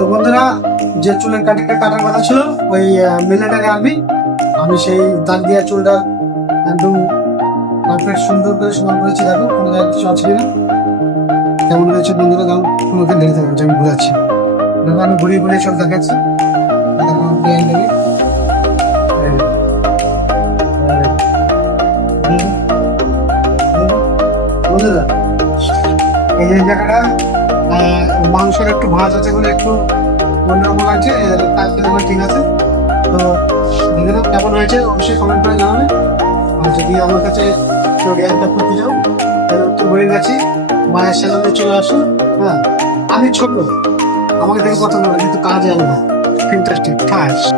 তো বন্ধুরা, যে চুলের কাটিংটা কাটার কথা ছিল ওই মিলেটারে আনবি, আমি সেই দাগ দিয়া চুলটা একদম পারফেক্ট সুন্দর করে সমান করেছি। দেখো কোনো জায়গায় কিছু আছে কিনা, কেমন হয়েছে বন্ধুরা, দাও তোমাকে দেখে থাকবে, আমি বোঝাচ্ছি। দেখো আমি ঘুরিয়ে ঘুরিয়ে সব দেখাচ্ছি। দেখো প্লেন দেখি, বন্ধুরা এই যে জায়গাটা মাংসের একটু ভাঁজ আছে বলে একটু অন্যরকম লাগছে, তার থেকে ঠিক আছে। তো দেখে নাও কেমন হয়েছে, অবশ্যই কমেন্ট করে জানাবে। আর যদি আমার কাছে কেউ রিয়াজটা করতে চাও তাহলে একটু বলে গেছি, মায়ের স্যালামে চলে আসুন। হ্যাঁ, আমি ছোট, আমাকে দেখে পছন্দ হবে কিন্তু কাজে আলাদা, ইন্টারেস্টিং ফার্স্ট।